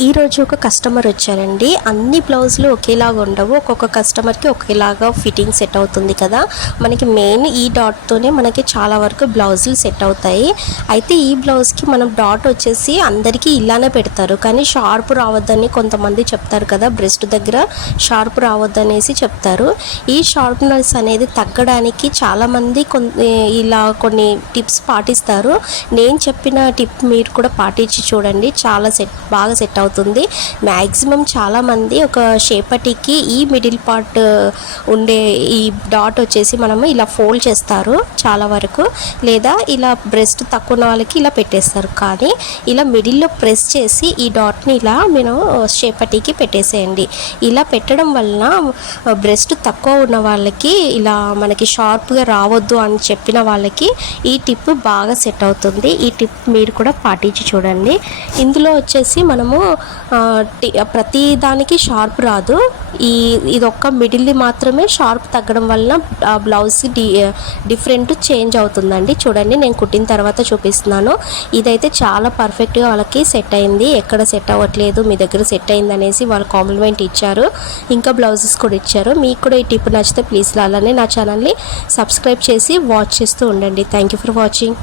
ఈరోజు ఒక కస్టమర్ వచ్చారండి. అన్ని బ్లౌజులు ఒకేలాగా ఉండవు. ఒక్కొక్క కస్టమర్కి ఒకేలాగా ఫిట్టింగ్ సెట్ అవుతుంది కదా. మనకి మెయిన్ ఈ డాట్తోనే మనకి చాలా వరకు బ్లౌజులు సెట్ అవుతాయి. అయితే ఈ బ్లౌజ్కి మనం డాట్ వచ్చేసి అందరికీ ఇలానే పెడతారు. కానీ షార్ప్ రావద్దని కొంతమంది చెప్తారు కదా. బ్రెస్ట్ దగ్గర షార్ప్ రావద్దనేసి చెప్తారు. ఈ షార్ప్నెస్ అనేది తగ్గడానికి చాలామంది కొన్ని ఇలా కొన్ని టిప్స్ పాటిస్తారు. నేను చెప్పిన టిప్ మీరు కూడా పాటించి చూడండి. చాలా సెట్ బాగా సెట్ అవుతుంది. మ్యాక్సిమం చాలామంది ఒక షేపటికి ఈ మిడిల్ పార్ట్ ఉండే ఈ డాట్ వచ్చేసి మనము ఇలా ఫోల్డ్ చేస్తారు చాలా వరకు. లేదా ఇలా బ్రెస్ట్ తక్కువ ఉన్న వాళ్ళకి ఇలా పెట్టేస్తారు. కానీ ఇలా మిడిల్లో ప్రెస్ చేసి ఈ డాట్ని ఇలా మేము షేపటికి పెట్టేసేయండి. ఇలా పెట్టడం వలన బ్రెస్ట్ తక్కువ ఉన్న వాళ్ళకి ఇలా మనకి షార్ప్గా రావద్దు అని చెప్పిన వాళ్ళకి ఈ టిప్ బాగా సెట్ అవుతుంది. ఈ టిప్ మీరు కూడా పాటించి చూడండి. ఇందులో వచ్చేసి మనము ప్రతి దానికి షార్ప్ రాదు. ఈ ఇదొక్క మిడిల్ది మాత్రమే షార్ప్ తగ్గడం వలన ఆ బ్లౌజ్ డి డిఫరెంట్ చేంజ్ అవుతుందండి. చూడండి నేను కుట్టిన తర్వాత చూపిస్తున్నాను. ఇదైతే చాలా పర్ఫెక్ట్గా వాళ్ళకి సెట్ అయింది. ఎక్కడ సెట్ అవ్వట్లేదు మీ దగ్గర సెట్ అయింది అనేసి వాళ్ళు కాంప్లిమెంట్ ఇచ్చారు. ఇంకా బ్లౌజెస్ కూడా ఇచ్చారు. మీకు కూడా ఈ టిప్ నచ్చితే ప్లీజ్ అలానే నా ఛానల్ని సబ్స్క్రైబ్ చేసి వాచ్ చేస్తూ ఉండండి. Thank you for watching.